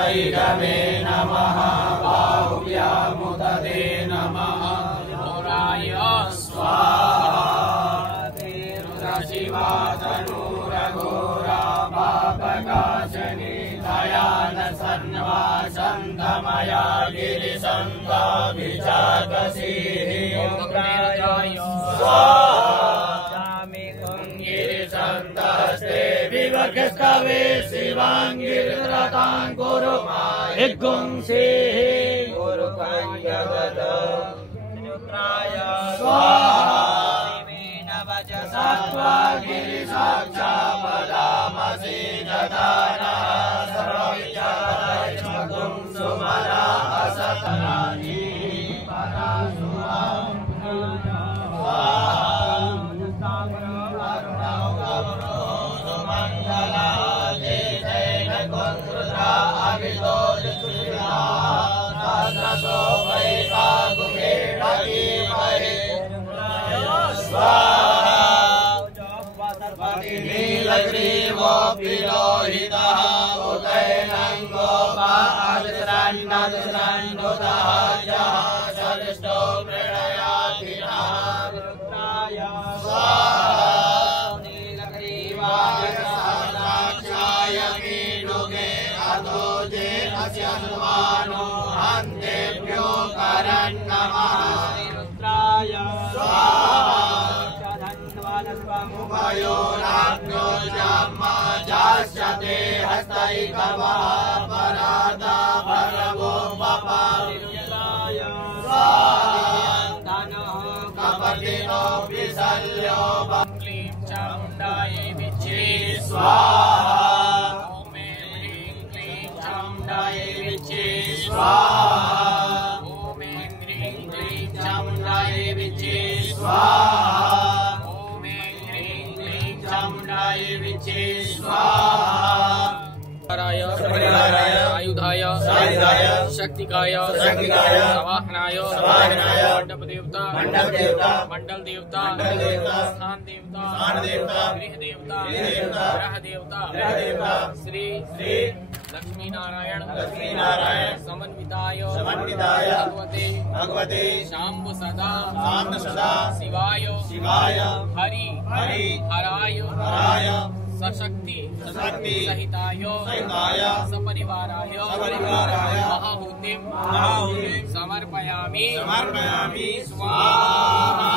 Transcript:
ऐकमे नमः बाहुव्यामुदते नमः पुराय स्वाहा रुद्रशिवा तनूरघोरा पापकाशनी दयान सन्वासन्तमया गिरिसन्ताभिजातसीः गिरिसन्तस्ते विवक्षस्तवे शिवाङ्गिरतां कुरु हिग्गुंसेः गुरुकाञ्जगत रुद्राय स्वाहा सत्त्वा गिरिसाक्षापदामसि ददाना सर्वविचारयज्ञं सुमना असतनानि नीलग्रीवो पिरोहितः उदयनं गोपादश्रन्नदश्रन्नुतः यः सरिष्ठो प्रणयाधिनः रुद्राय स्वाहा नीलग्रीवाय साक्षाय मीनुगे अदोजे अस्यन्वानो हन्तेभ्यो करन्नमः रुद्राय स्वाहा मुभयोराग्नो जाम्मा जास्यते हस्तैकवा परादा भगवो पपारुद्राय स्वाहा धनः कपटिनो विशल्यो क्लीं चामुण्डायै विच्चे स्वाहा ॐ ह्रीं क्लीं चामुण्डायै विच्चे स्वाहा ॐ ह्रीं क्लीं चामुण्डायै विच्चे स्वाहा चामुण्डायै विच्चे स्वाहा आयुधाय शक्तिकाय सवाहनाय मंडपदेवता मंडल देवता स्थान देवता गृह देवता ग्रह देवता श्री लक्ष्मी नारायण समन्विताय भगवते शाम्ब सदा शिवाय हरि हराय सशक्ति सहिताय सपरिवाराय महाहुतिं समर्पयामि स्वाहा।